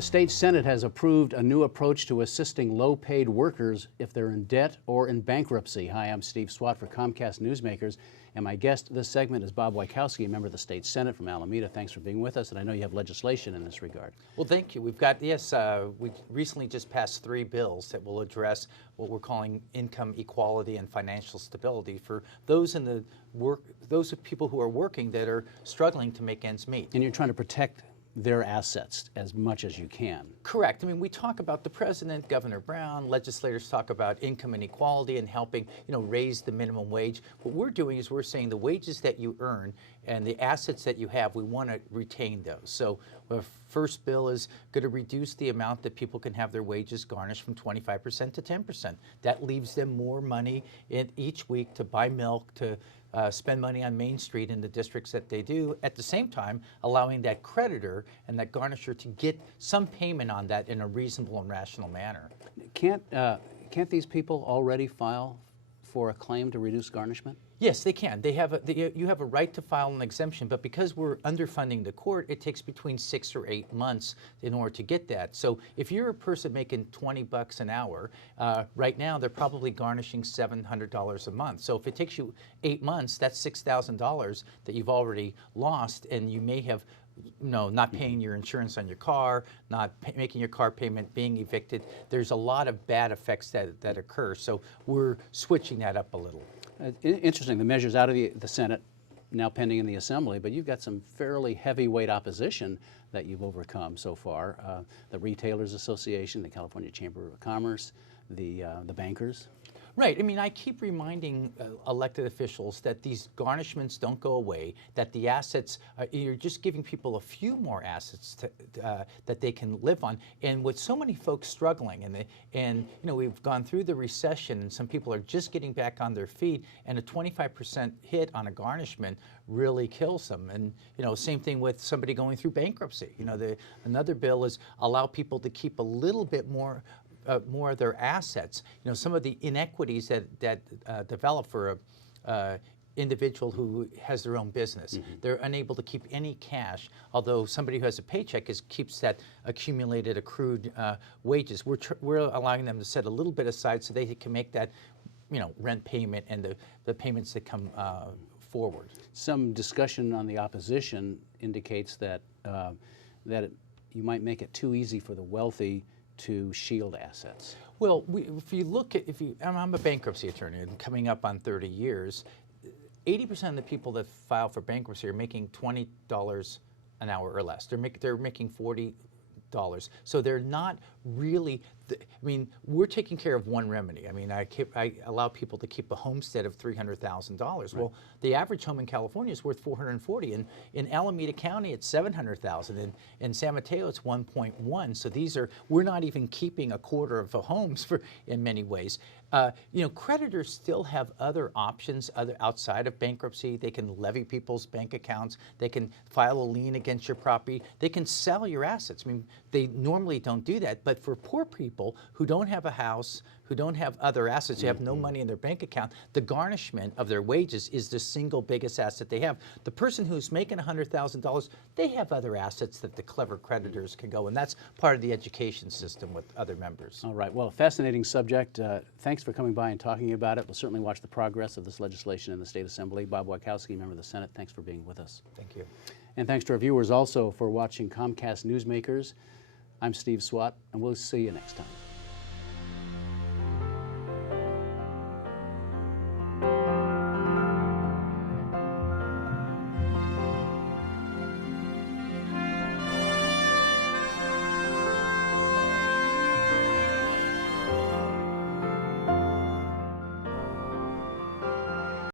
The state Senate has approved a new approach to assisting low-paid workers if they're in debt or in bankruptcy. Hi, I'm Steve Swat for Comcast Newsmakers, and my guest this segment is Bob Wieckowski, a member of the state Senate from Alameda. Thanks for being with us, and I know you have legislation in this regard. Well, thank you. We've got, yes, we recently just passed 3 bills that will address what we're calling income equality and financial stability for those in the those people who are working that are struggling to make ends meet. And you're trying to protect their assets as much as you can. Correct. I mean, we talk about the president, Governor Brown, legislators talk about income inequality and helping, raise the minimum wage. What we're doing is we're saying the wages that you earn and the assets that you have, we want to retain those. So the first bill is going to reduce the amount that people can have their wages garnished from 25% to 10%. That leaves them more money each week to buy milk, to spend money on Main Street in the districts that they do, at the same time allowing that creditor and that garnisher to get some payment on that in a reasonable and rational manner. Can't these people already file for a claim to reduce garnishment? Yes, they can. They have you have a right to file an exemption, but because we're underfunding the court, it takes between 6 or 8 months in order to get that. So if you're a person making $20 an hour, right now they're probably garnishing $700 a month. So if it takes you 8 months, that's $6,000 that you've already lost, and you may have not paying your insurance on your car, not making your car payment, being evicted. There's a lot of bad effects that occur. So we're switching that up a little. Interesting. The measure's out of the Senate, now pending in the Assembly, but you've got some fairly heavyweight opposition that you've overcome so far. The Retailers Association, the California Chamber of Commerce, the bankers. Right. I mean, I keep reminding elected officials that these garnishments don't go away, that the assets, you're just giving people a few more assets that they can live on. And with so many folks struggling, and we've gone through the recession, and some people are just getting back on their feet, and a 25% hit on a garnishment really kills them. And, same thing with somebody going through bankruptcy. Another bill is allow people to keep a little bit more of their assets. Some of the inequities that develop for a individual who has their own business. Mm-hmm. They're unable to keep any cash, although somebody who has a paycheck keeps that accumulated, accrued wages. We're allowing them to set a little bit aside so they can make that, rent payment and the payments that come forward. Some discussion on the opposition indicates that you might make it too easy for the wealthy to shield assets. Well, if you look at, I'm a bankruptcy attorney and coming up on 30 years, 80% of the people that file for bankruptcy are making $20 an hour or less. They're making $40. So they're not really, we're taking care of one remedy. I allow people to keep a homestead of $300,000. Right. Well, the average home in California is worth $440,000. In Alameda County, it's $700,000. In San Mateo, it's $1.1. So we're not even keeping a quarter of the homes in many ways. Creditors still have other options outside of bankruptcy. They can levy people's bank accounts. They can file a lien against your property. They can sell your assets. They normally don't do that, but for poor people who don't have a house, who don't have other assets, who have no money in their bank account, the garnishment of their wages is the single biggest asset they have. The person who's making $100,000, they have other assets that the clever creditors can go, and that's part of the education system with other members. All right. Well, fascinating subject. Thanks for coming by and talking about it. We'll certainly watch the progress of this legislation in the State Assembly. Bob Wieckowski, member of the Senate, thanks for being with us. Thank you. And thanks to our viewers also for watching Comcast Newsmakers. I'm Steve Swat, and we'll see you next time.